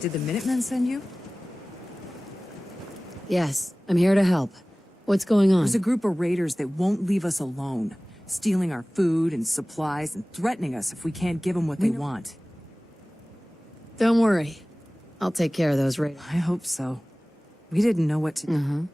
Did the Minutemen send you? Yes, I'm here to help. What's going on? There's a group of raiders that won't leave us alone, stealing our food and supplies and threatening us if we can't give them what they want. Don't worry. I'll take care of those raiders. I hope so. We didn't know what to do.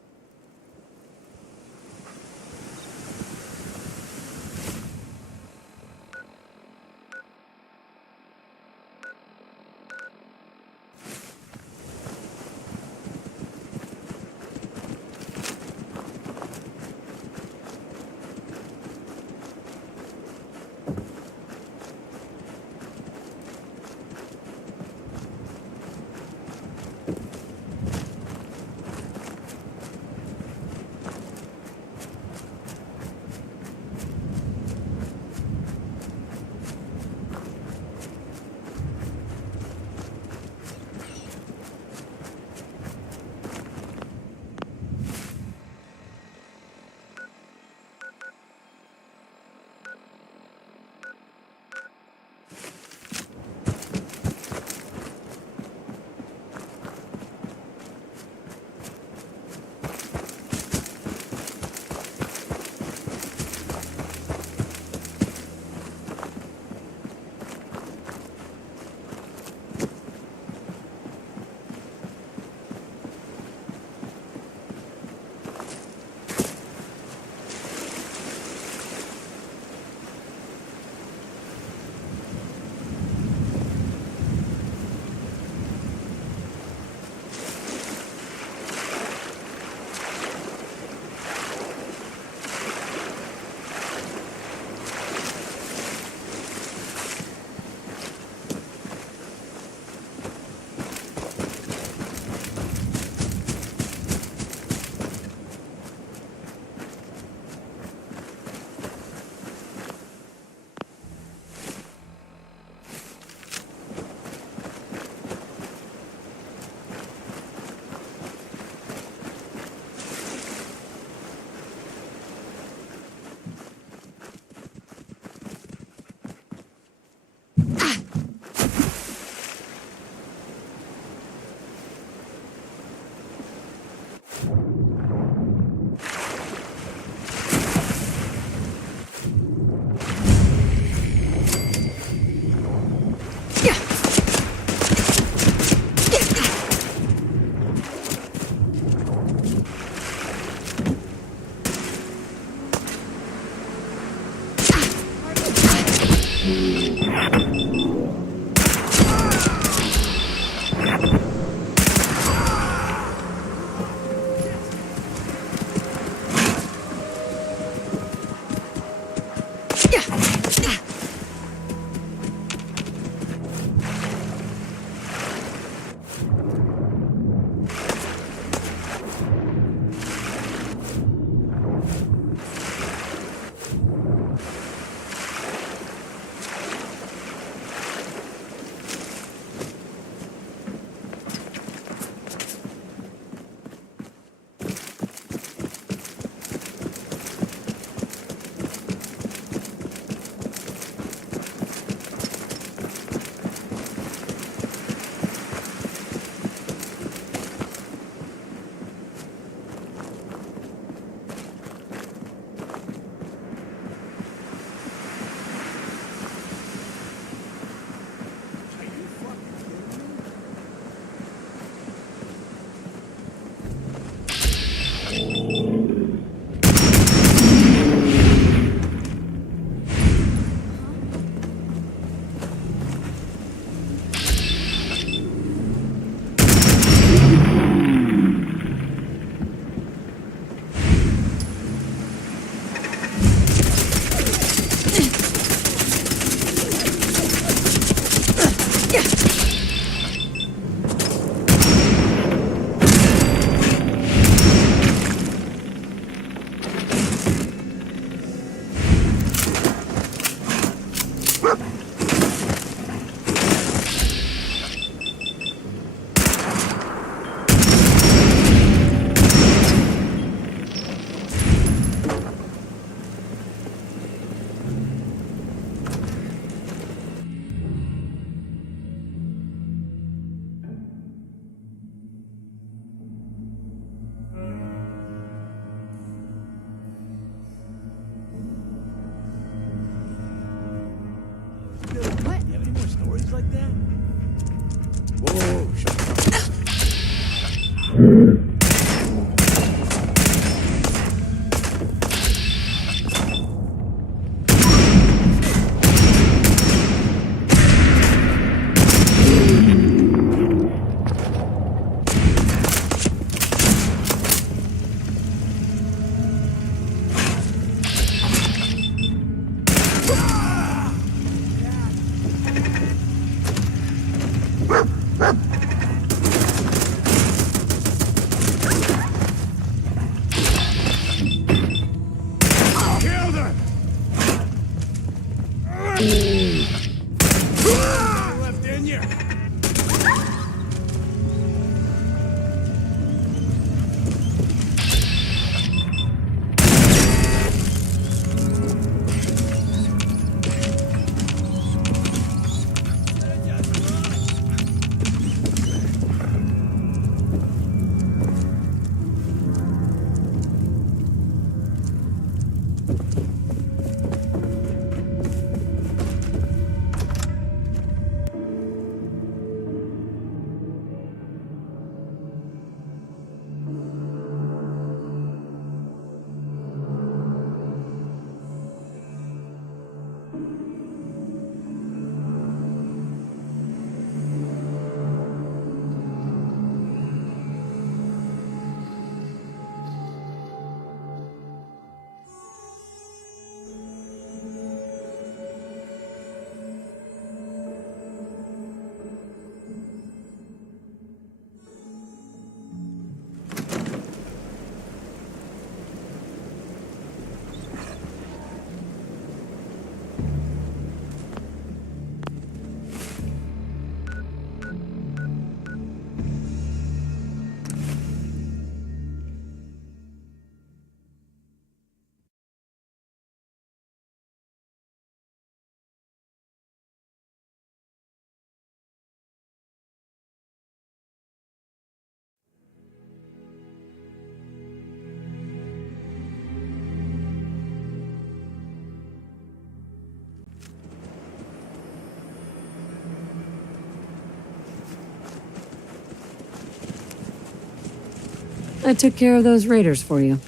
I took care of those raiders for you.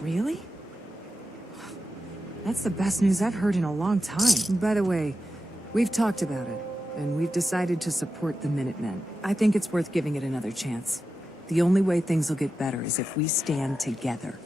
Really? That's the best news I've heard in a long time. By the way, we've talked about it, and we've decided to support the Minutemen. I think it's worth giving it another chance. The only way things will get better is if we stand together.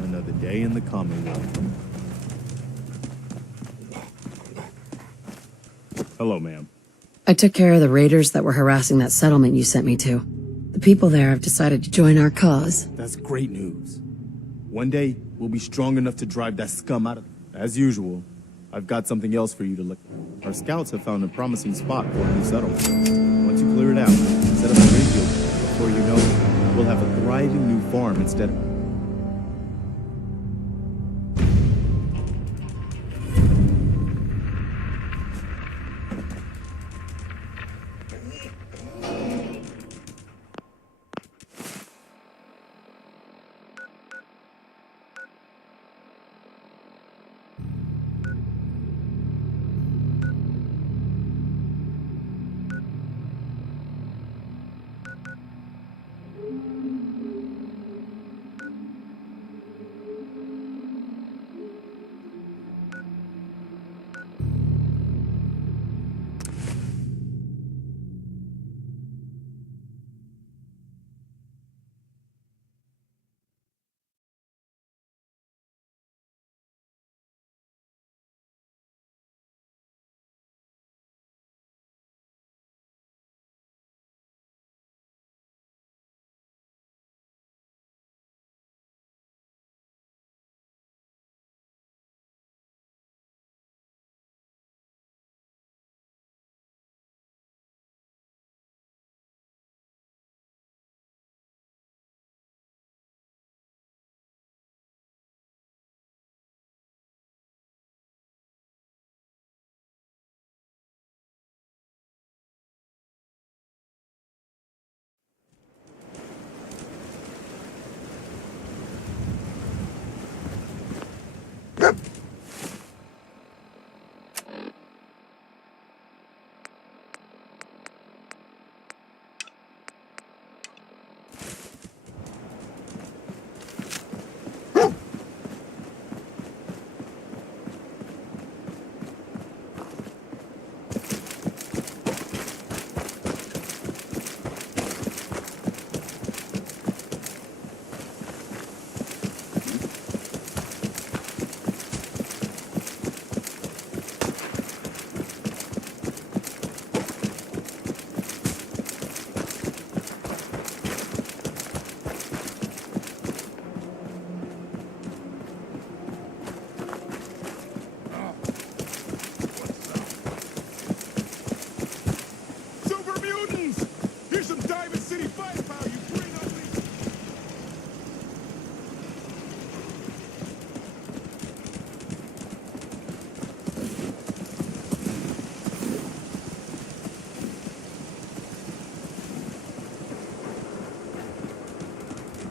Another day in the Commonwealth. Hello, ma'am. I took care of the raiders that were harassing that settlement you sent me to. The people there have decided to join our cause. That's great news. One day, we'll be strong enough to drive that scum out of... As usual, I've got something else for you to look at. Our scouts have found a promising spot for a new settlement. Once you clear it out, set up a radio. Before you know it, we'll have a thriving new farm instead of...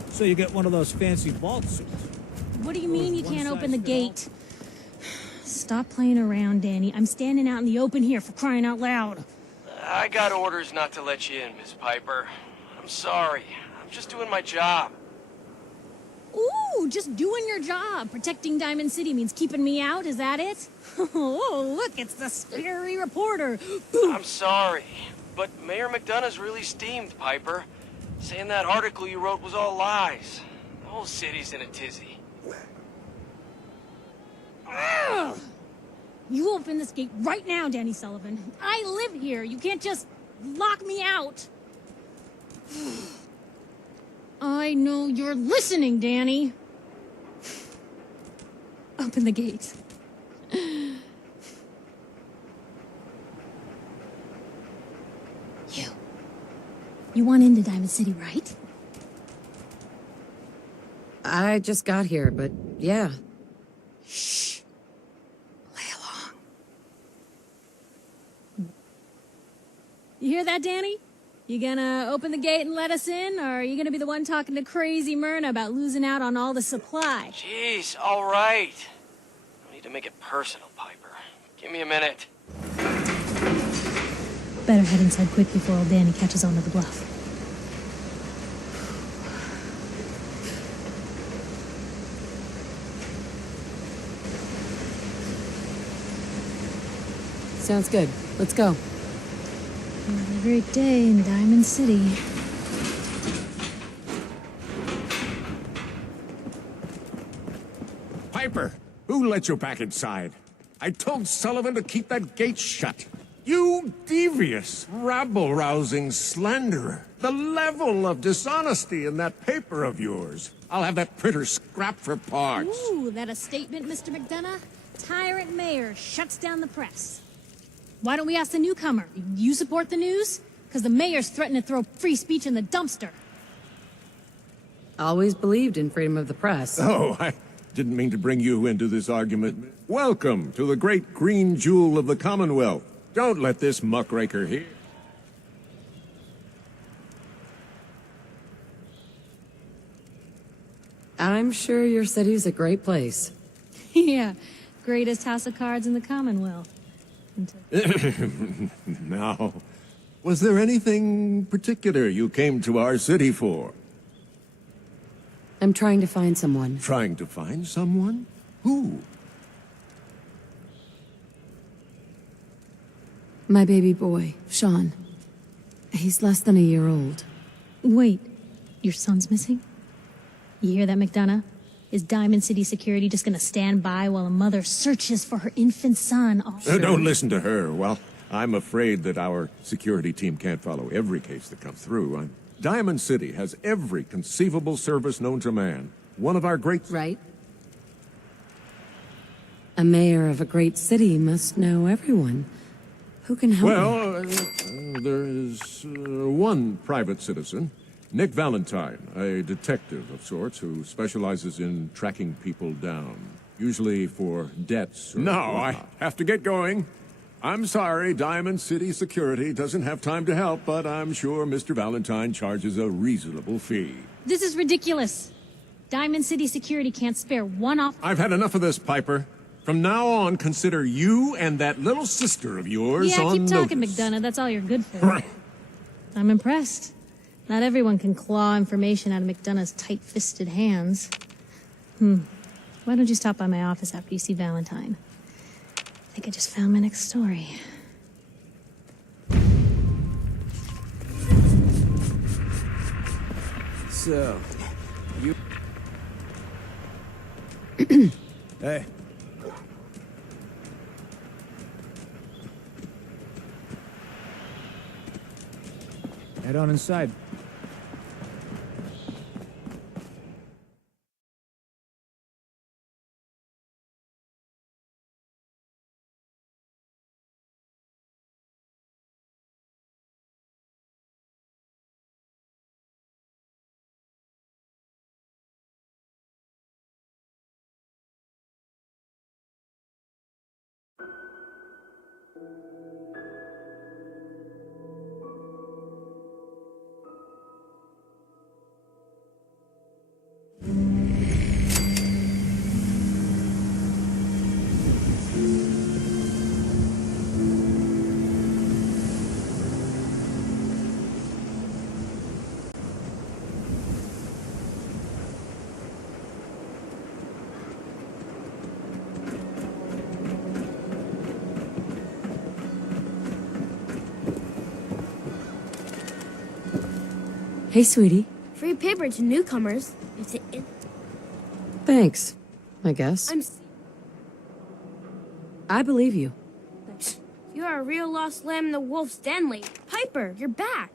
So you get one of those fancy vault suits. What do you mean you can't open the gate? Stop playing around, Danny. I'm standing out in the open here for crying out loud. I got orders not to let you in, Miss Piper. I'm sorry. I'm just doing my job. Ooh, just doing your job. Protecting Diamond City means keeping me out, is that it? Oh, look, it's the scary reporter. I'm sorry, but Mayor McDonough's really steamed, Piper. Saying that article you wrote was all lies. The whole city's in a tizzy. Ugh. You open this gate right now, Danny Sullivan. I live here. You can't just lock me out. I know you're listening, Danny. Open the gate. You want into Diamond City, right? I just got here, but yeah. Shh. Play along. You hear that, Danny? You gonna open the gate and let us in, or are you gonna be the one talking to crazy Myrna about losing out on all the supply? Jeez, all right. No need to make it personal, Piper. Give me a minute. Better head inside quick before old Danny catches on to the bluff. Sounds good. Let's go. Another great day in Diamond City. Piper, who let you back inside? I told Sullivan to keep that gate shut. You devious, rabble-rousing slanderer. The level of dishonesty in that paper of yours. I'll have that printer scrapped for parts. Ooh, that a statement, Mr. McDonough? Tyrant mayor shuts down the press. Why don't we ask the newcomer? You support the news? Because the mayor's threatened to throw free speech in the dumpster. Always believed in freedom of the press. Oh, I didn't mean to bring you into this argument. Welcome to the great green jewel of the Commonwealth. Don't let this muckraker hear. I'm sure your city's a great place. Yeah, greatest house of cards in the Commonwealth. Now, was there anything particular you came to our city for? I'm trying to find someone. Trying to find someone? Who? My baby boy, Sean. He's less than a year old. Wait, your son's missing? You hear that, McDonough? Is Diamond City Security just gonna stand by while a mother searches for her infant son? Oh, Don't listen to her. Well, I'm afraid that our security team can't follow every case that comes through. Diamond City has every conceivable service known to man. One of our great... Right? A mayor of a great city must know everyone. Who can help me? Well, there is one private citizen, Nick Valentine, a detective of sorts who specializes in tracking people down, usually for debts. No, I have to get going. I'm sorry, Diamond City Security doesn't have time to help, but I'm sure Mr. Valentine charges a reasonable fee. This is ridiculous. Diamond City Security can't spare one off. I've had enough of this, Piper. From now on, consider you and that little sister of yours Yeah, on keep talking, notice. McDonough. That's all you're good for. I'm impressed. Not everyone can claw information out of McDonough's tight-fisted hands. Why don't you stop by my office after you see Valentine? I think I just found my next story. So, you... Hey. Head on inside. Hey, sweetie. Free paper to newcomers. Thanks, I guess. I believe you. You are a real lost lamb in the wolf's den, lady. Piper, you're back.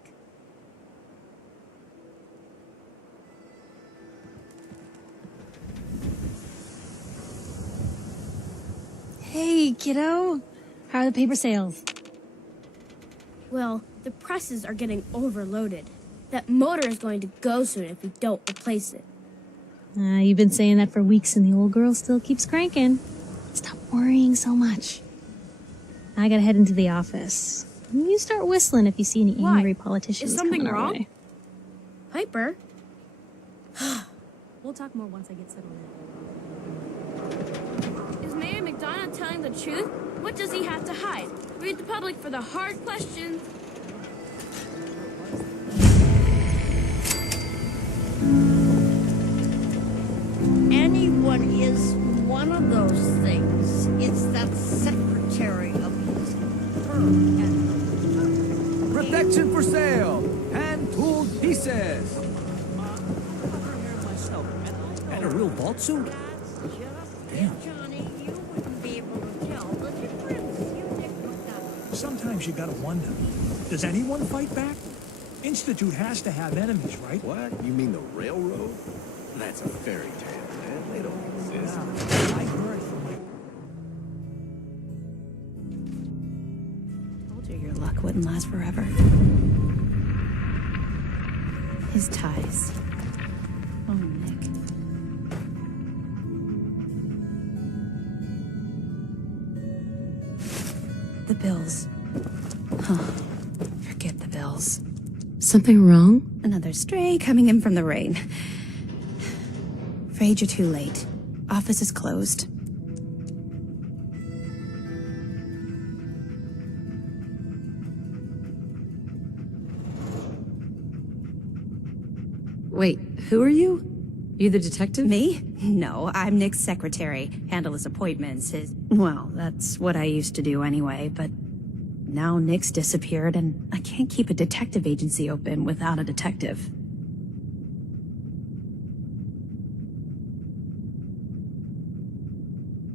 Hey, kiddo. How are the paper sales? Well, the presses are getting overloaded. That motor is going to go soon if we don't replace it. You've been saying that for weeks and the old girl still keeps cranking. Stop worrying so much. I gotta head into the office. You start whistling if you see any Why? angry politicians. Is something coming our wrong? way. Piper? We'll talk more once I get settled in. Is Mayor McDonough telling the truth? What does he have to hide? Read the public for the hard questions. Anyone is one of those things. It's that secretary of his firm and... Protection for sale! Hand-tooled pieces! And a real vault suit? Damn. Johnny, you wouldn't be able to tell the difference. You Nick McDonough. sometimes you gotta wonder, does anyone fight back? Institute has to have enemies, right? What? You mean the railroad? That's a fairy tale, man. They don't exist. Yeah, I heard from my... Told you your luck wouldn't last forever. His ties. Oh, Nick. The bills. Huh. Forget the bills. Something wrong? Another stray coming in from the rain. Afraid you're too late. Office is closed. Wait, who are you? You the detective? Me? No, I'm Nick's secretary. Handle his appointments. Well, that's what I used to do anyway, but now Nick's disappeared and I can't keep a detective agency open without a detective.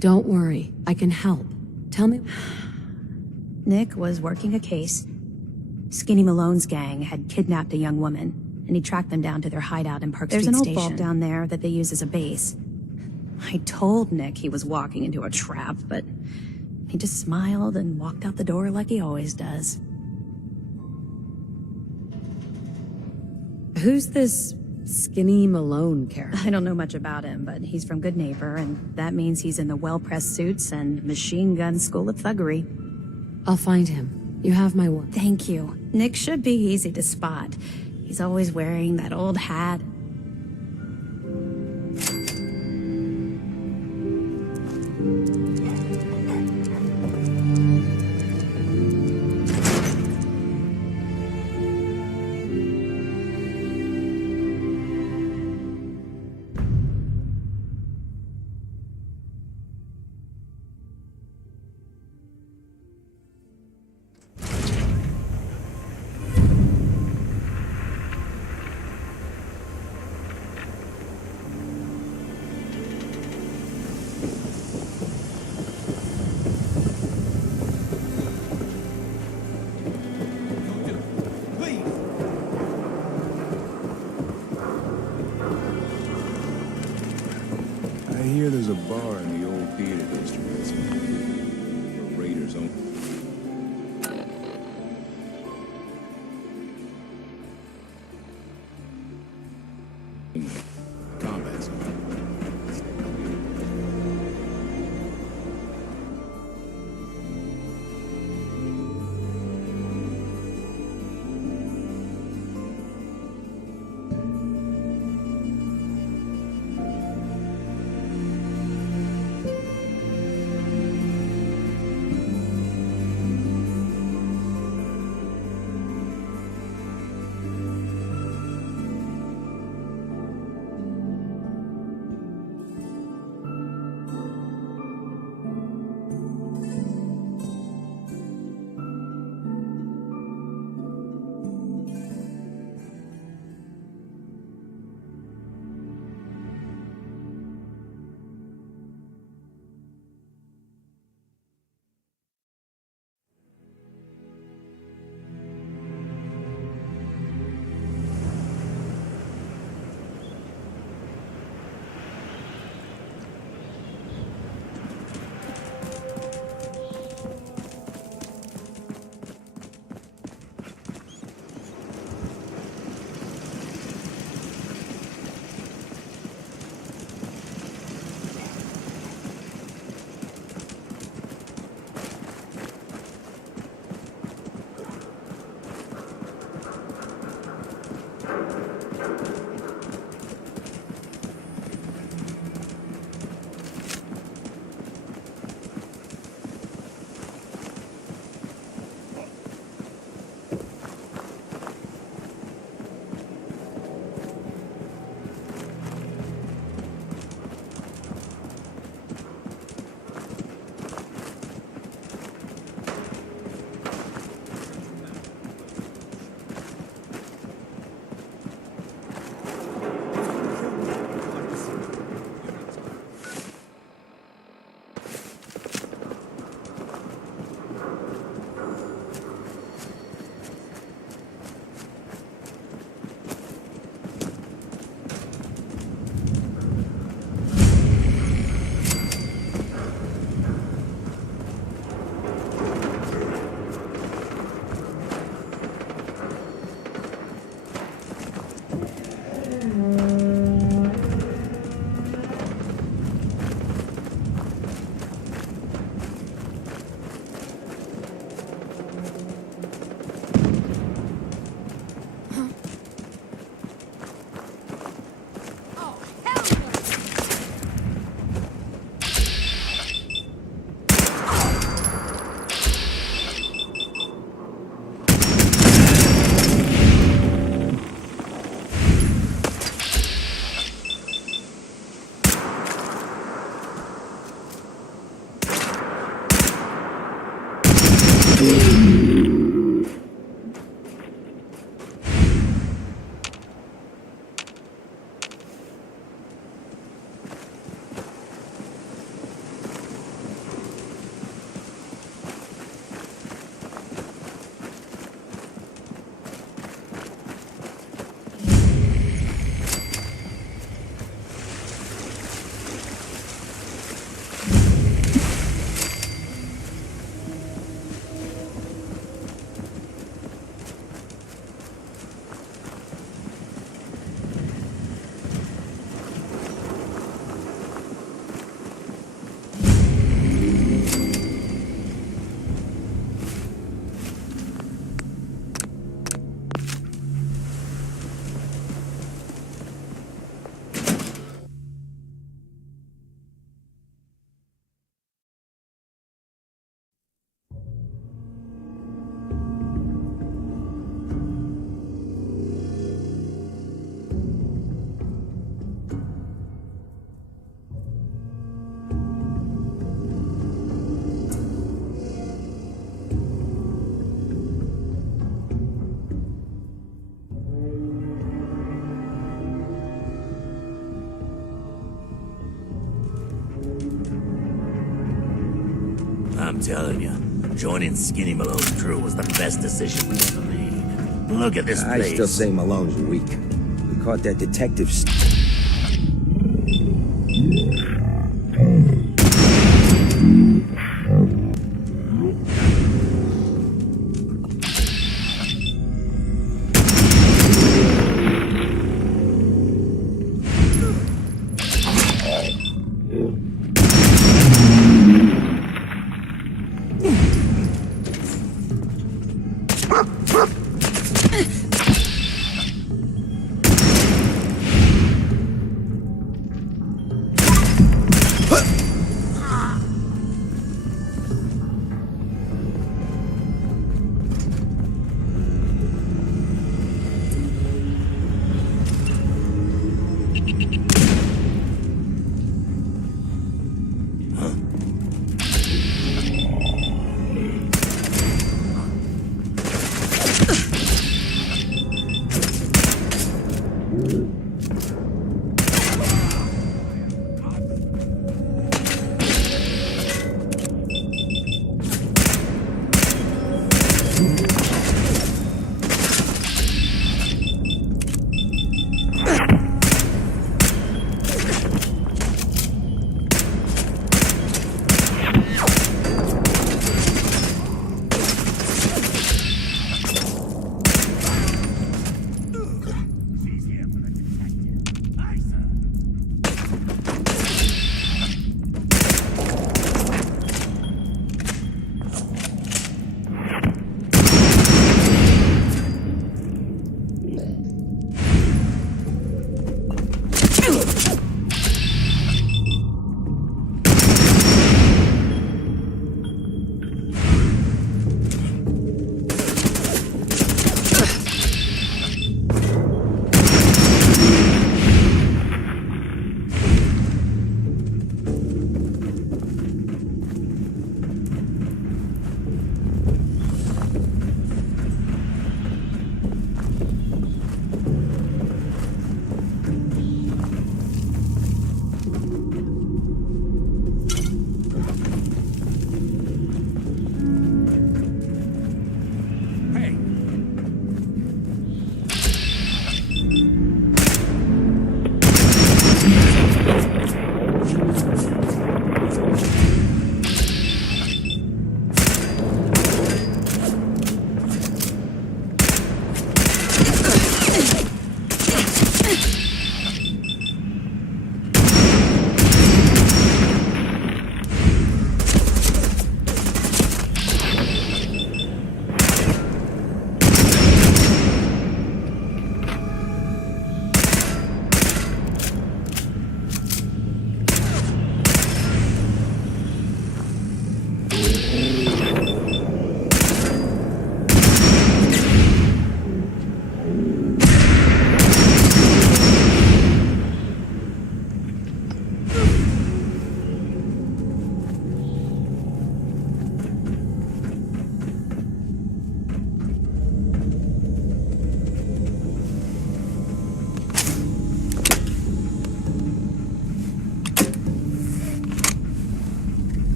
Don't worry, I can help. Tell me. Nick was working a case. Skinny Malone's gang had kidnapped a young woman, and he tracked them down to their hideout in Park Street Station. There's an old vault down there that they use as a base. I told Nick he was walking into a trap, but he just smiled and walked out the door like he always does. Who's this Skinny Malone character? I don't know much about him, but he's from Good Neighbor, and that means he's in the well-pressed suits and machine gun school of thuggery. I'll find him. You have my word. Thank you. Nick should be easy to spot. He's always wearing that old hat. I hear there's a bar in the old theater district. For Raiders only. Combat zone. I'm telling you, joining Skinny Malone's crew was the best decision we ever made. Look at this I place. still say Malone's weak. We caught that detective.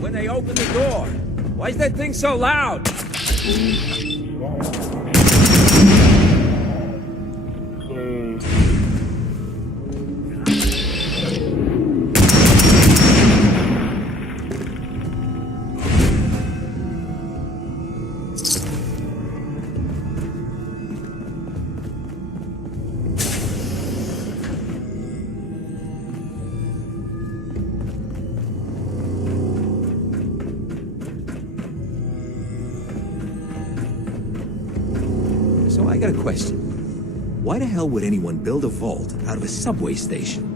When they open the door. Why is that thing so loud? So I got a question. Why the hell would anyone build a vault out of a subway station?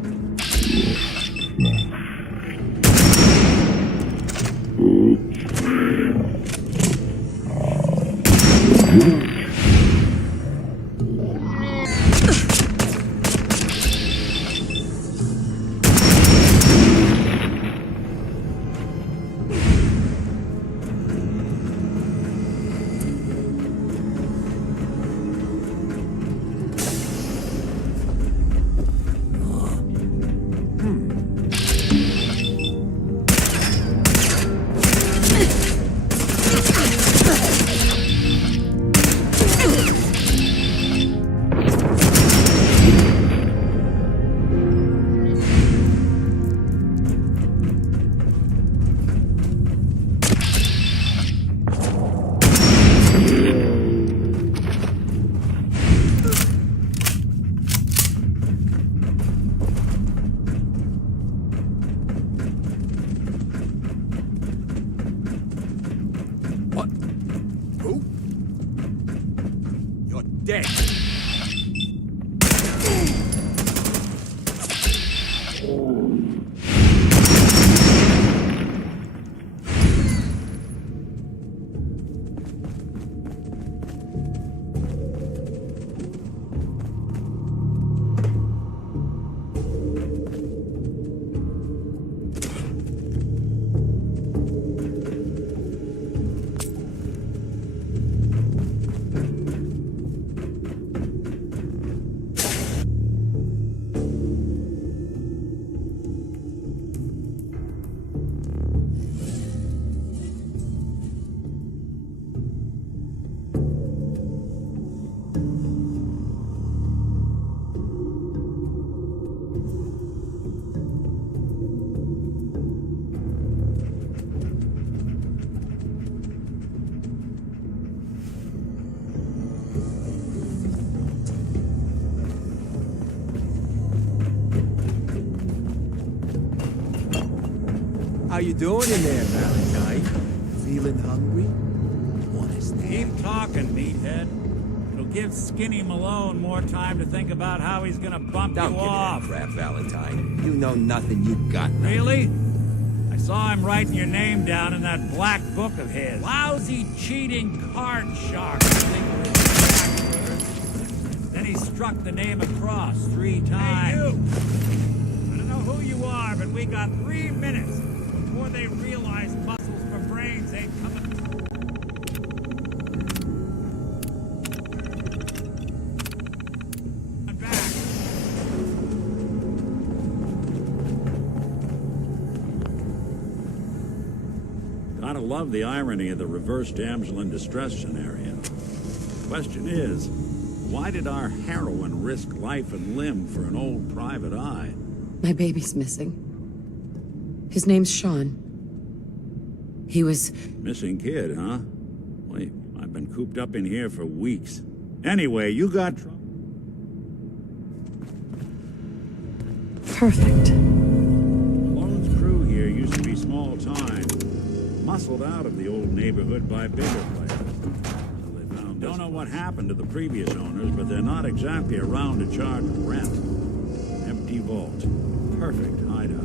What? Who? You're dead. How you doing in there, Valentine? Feeling hungry? Want a snack? Keep talking, meathead. It'll give Skinny Malone more time to think about how he's gonna bump Don't you give me off. that crap, Valentine. You know nothing, you got nothing. Really? I saw him writing your name down in that black book of his. Lousy, cheating card shark. I think were his exact words. Then he struck the name across 3 times. Hey, you! I don't know who you are, but we got 3 minutes before they realize muscles for brains ain't coming. Gotta love the irony of the reverse damsel in distress scenario. Question is, why did our heroine risk life and limb for an old private eye? My baby's missing. His name's Sean. He was... Missing kid, huh? Wait, I've been cooped up in here for weeks. Anyway, you got... perfect. Malone's crew here used to be small time. Muscled out of the old neighborhood by bigger players. They found don't know what happened to the previous owners, but they're not exactly around to charge rent. Empty vault. Perfect hideout.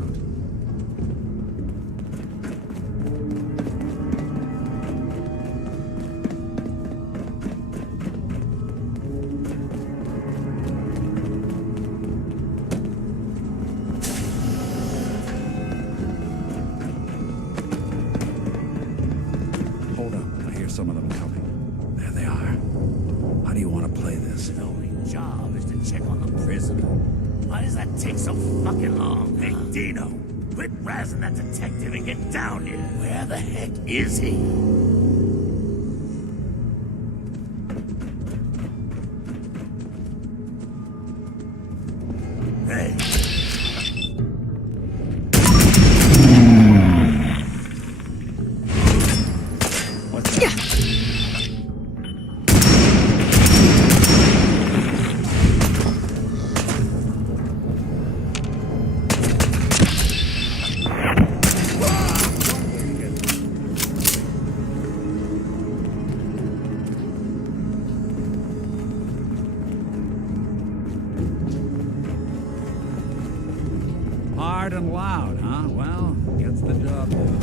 Hold up. I hear some of them coming. There they are. How do you want to play this? His only job is to check on the prisoner. Why does that take so fucking long? Hey, Dino, quit razzing that detective and get down here. Where the heck is he? Hey. What's that? Hard and loud, huh? Well, gets the job done.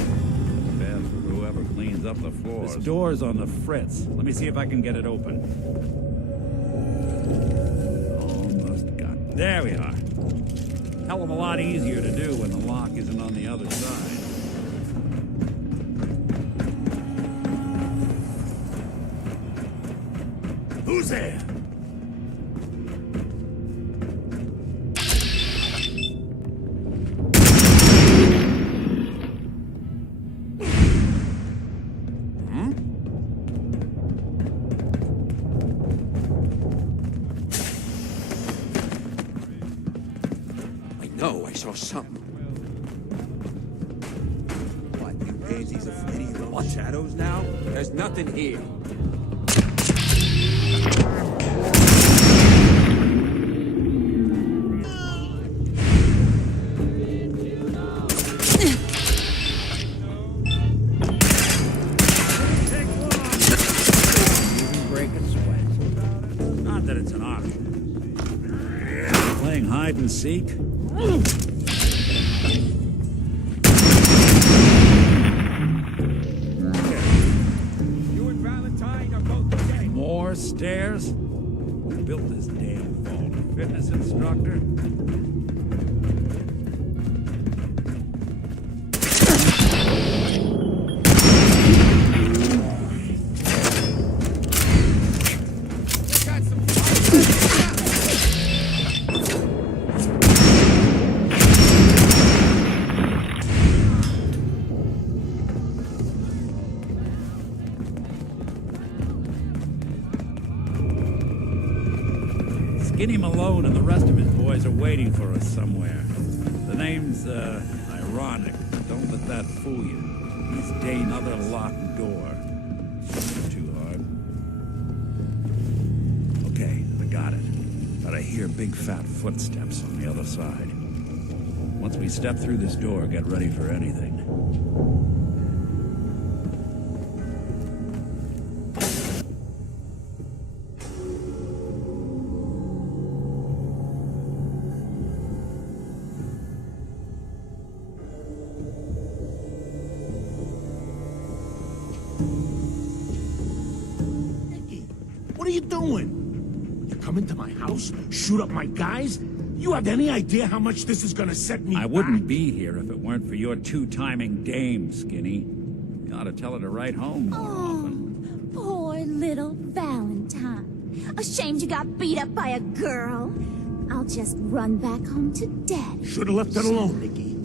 Bad for whoever cleans up the floors. This door's on the fritz. Let me see if I can get it open. Almost got it. There we are. Hell of a lot easier to do when the lock isn't on the other side. Who's there? No, I saw something. What, you pansies afraid of the shadows now? There's nothing here. Breaking sweat. Not that it's an option. Playing hide and seek? You and Valentine are both dead. More stairs? Who built this damn vault? A fitness instructor? Skinny Malone and the rest of his boys are waiting for us somewhere. The name's, ironic. Don't let that fool you. He's Dane another locked door. Not too hard. Okay, I got it. But I hear big fat footsteps on the other side. Once we step through this door, get ready for anything. What are you doing? You come into my house, shoot up my guys? You have any idea how much this is gonna set me I back? wouldn't be here if it weren't for your two-timing dame, Skinny. You ought to tell her to write home more often. Poor little Valentine. Ashamed you got beat up by a girl. I'll just run back home to Daddy. Should've left it alone, Nikki.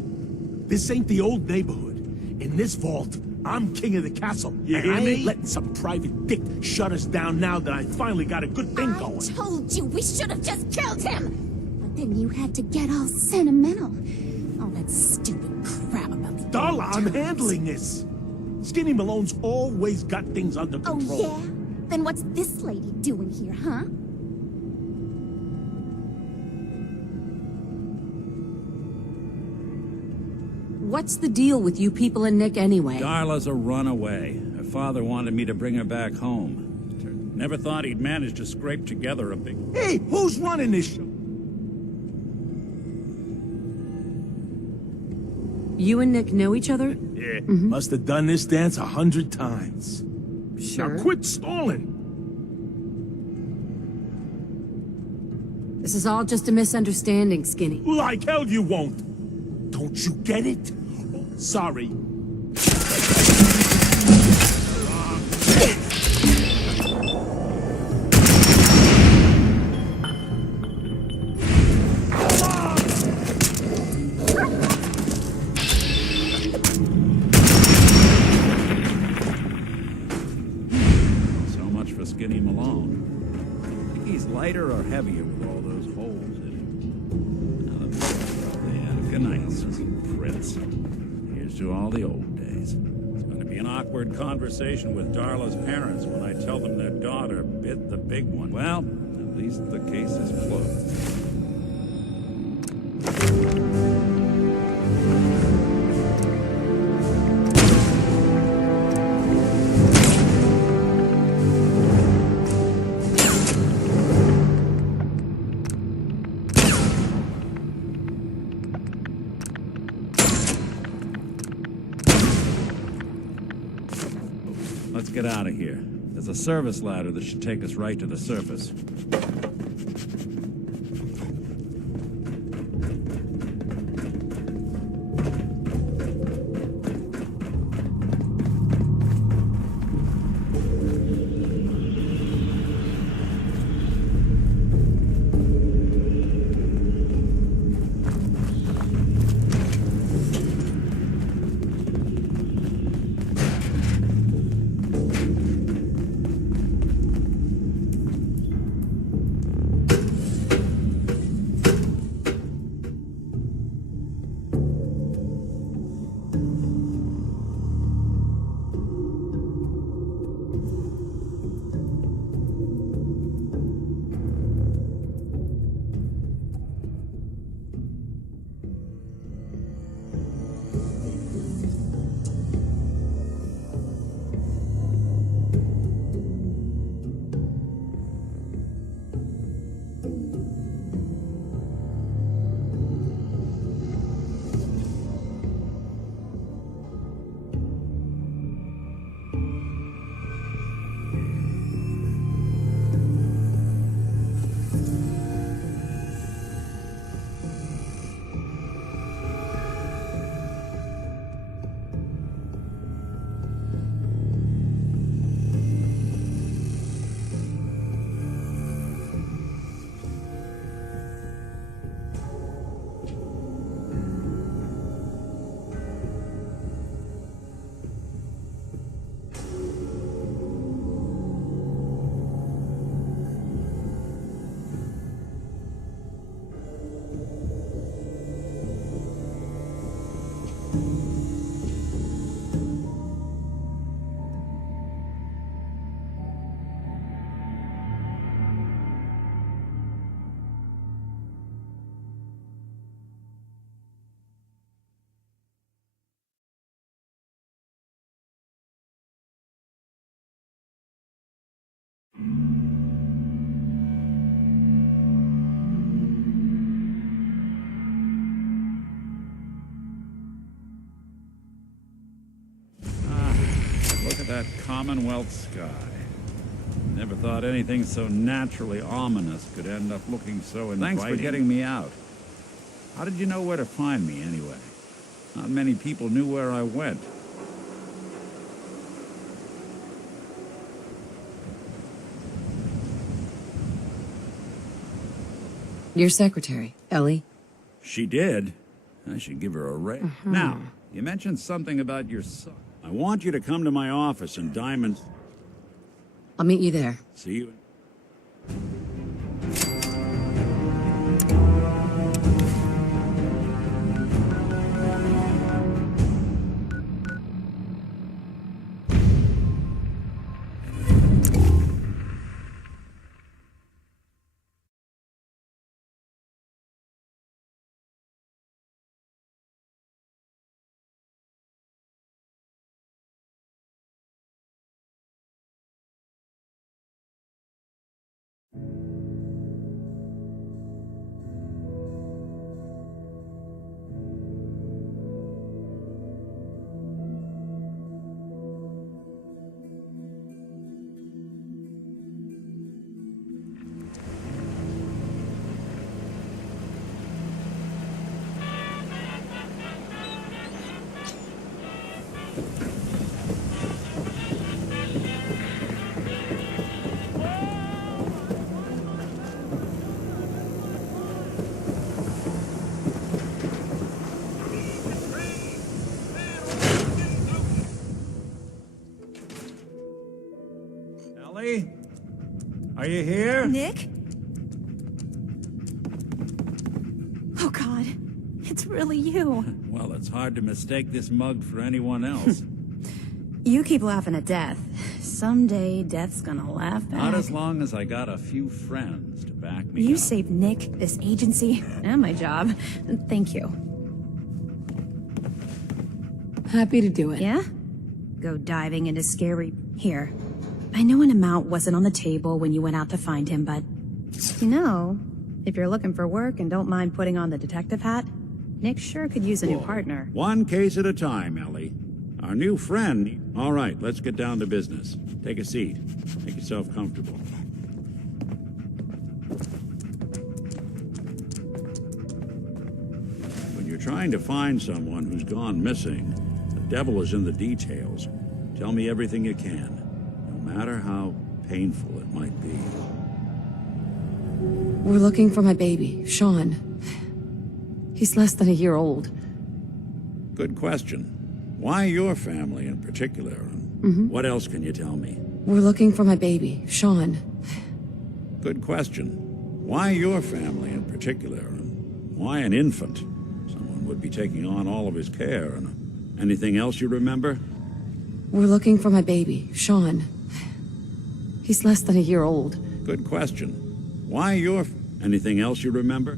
This ain't the old neighborhood. In this vault, I'm king of the castle. You and hear I me? ain't letting some private dick shut us down now that I finally got a good thing going. I told you we should have just killed him. But then you had to get all sentimental. All that stupid crap about the Darla, I'm handling this. Skinny Malone's always got things under Oh, control. yeah? Then what's this lady doing here, huh? What's the deal with you people and Nick anyway? Darla's a runaway. Her father wanted me to bring her back home. Never thought he'd manage to scrape together a big... Hey, who's running this show? You and Nick know each other? Yeah, must have done this dance 100 times. Sure. Now quit stalling. This is all just a misunderstanding, Skinny. Like hell you won't. Don't you get it? Sorry. So much for Skinny Malone. Think he's lighter or heavier with all those holes in him? Yeah, good night, Prince. Here's to all the old days. It's going to be an awkward conversation with Darla's parents when I tell them their daughter bit the big one. Well, at least the case is closed. get out of here. There's a service ladder that should take us right to the surface. Look at that Commonwealth sky. Never thought anything so naturally ominous could end up looking so inviting. Thanks for getting me out. How did you know where to find me, anyway? Not many people knew where I went. Your secretary, Ellie. She did. I should give her a raise. Now, you mentioned something about your son. I want you to come to my office in Diamond. I'll meet you there. See you. Ellie? Are you here? Nick? Oh, God. It's really you. Well, it's hard to mistake this mug for anyone else. You keep laughing at death. Someday, death's gonna laugh back. Not as long as I got a few friends to back me You up. saved Nick, this agency, and my job. Thank you. Happy to do it. Yeah? Go diving into scary... Here. I know an amount wasn't on the table when you went out to find him, but... You know, if you're looking for work and don't mind putting on the detective hat, Nick sure could use a new partner. One case at a time, Ellie. Our new friend. All right, let's get down to business. Take a seat. Make yourself comfortable. When you're trying to find someone who's gone missing, the devil is in the details. Tell me everything you can, no matter how painful it might be. We're looking for my baby, Sean. He's less than a year old. Good question. Why your family in particular? What else can you tell me? We're looking for my baby, Sean. Good question. Why your family in particular? Why an infant? Someone would be taking on all of his care. And anything else you remember? We're looking for my baby, Sean. He's less than a year old. Good question. Why your... Anything else you remember?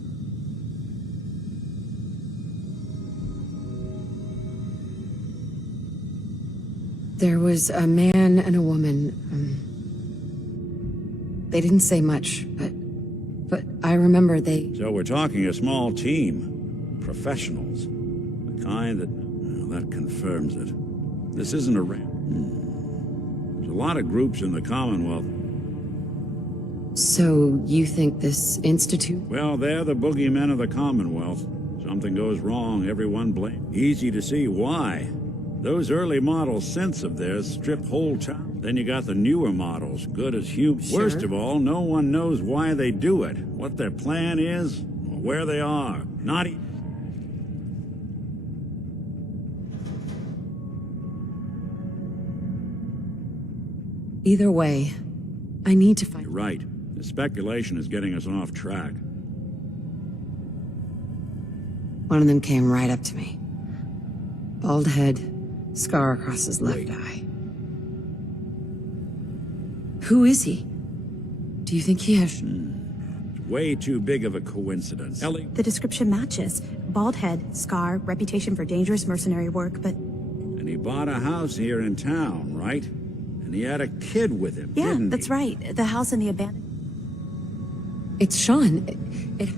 There was a man and a woman. They didn't say much, but I remember they... So we're talking a small team. Professionals. The kind that... Well, that confirms it. This isn't a... There's a lot of groups in the Commonwealth. So you think this institute... Well, they're the boogeymen of the Commonwealth. Something goes wrong, everyone blames. Easy to see why. Those early model synths of theirs strip whole town. Then you got the newer models, good as human. Sure. Worst of all, no one knows why they do it, what their plan is, or where they are. Not Either way, I need to find... You're right. The speculation is getting us off track. One of them came right up to me. Bald head, scar across his left eye. Who is he? Do you think he has... Way too big of a coincidence. Ellie? The description matches. Bald head, scar, reputation for dangerous mercenary work, but... And he bought a house here in town, right? And he had a kid with him, Yeah, didn't that's right. The house in the abandoned... It's Sean.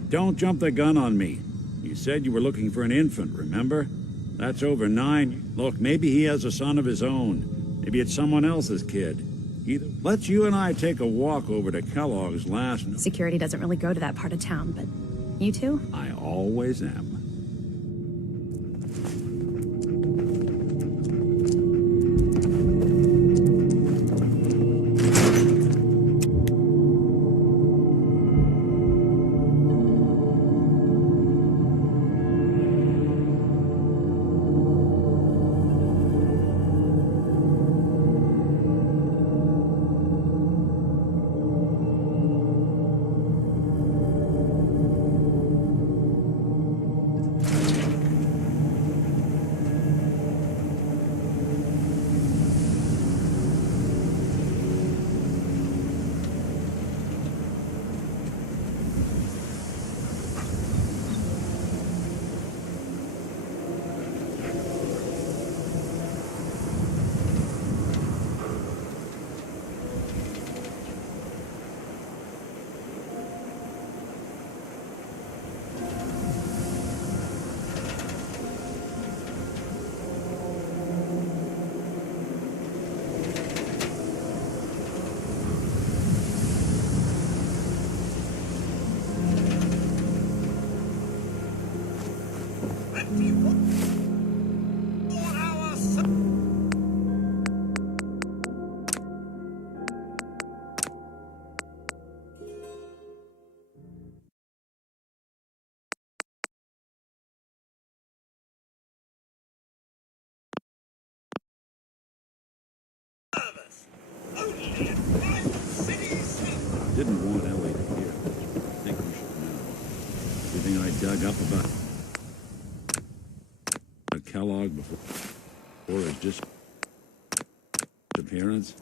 Don't jump the gun on me. You said you were looking for an infant, remember? That's over 9. Look, maybe he has a son of his own. Maybe it's someone else's kid. Either. Let's you and I take a walk over to Kellogg's last night. Security doesn't really go to that part of town, but... You two? I always am. Didn't want Ellie to hear. I think we should know. Everything I dug up about Kellogg before his disappearance.